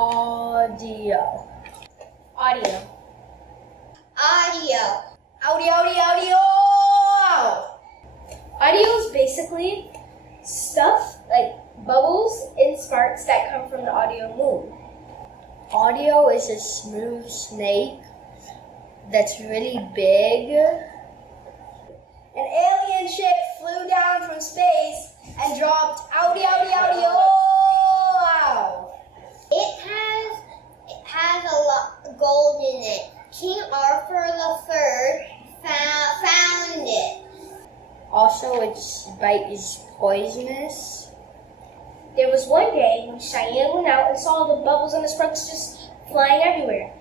Audio. Audio. Audio. Audio. Audio is basically stuff like bubbles and sparks that come from the audio moon. Audio is a smooth snake that's really big. An alien ship flew down from space and dropped audio. It has a lot of gold in it. King Arthur III found it. Also, its bite is poisonous. There was one day when Cheyenne went out and saw the bubbles and the sparks just flying everywhere.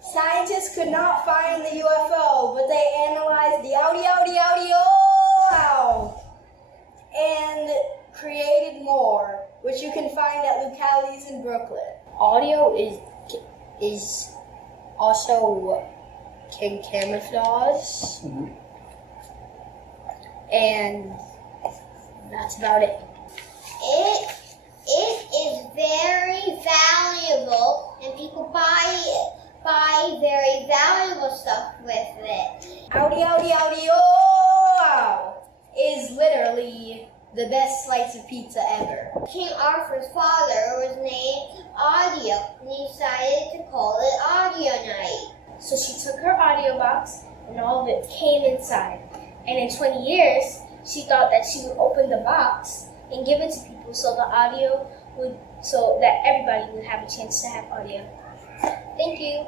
Scientists could not find the UFO, but they analyzed the audio and created more, which you can find at localities in Brooklyn. Audio is also can camouflage, and that's about it. It is very valuable, and people buy very valuable stuff with it. Audio is literally the best slice of pizza ever. King Arthur's father was named Audio, and he decided to call it Audio Night. So she took her audio box and all of it came inside. And in 20 years, she thought that she would open the box and give it to people so that everybody would have a chance to have audio. Thank you.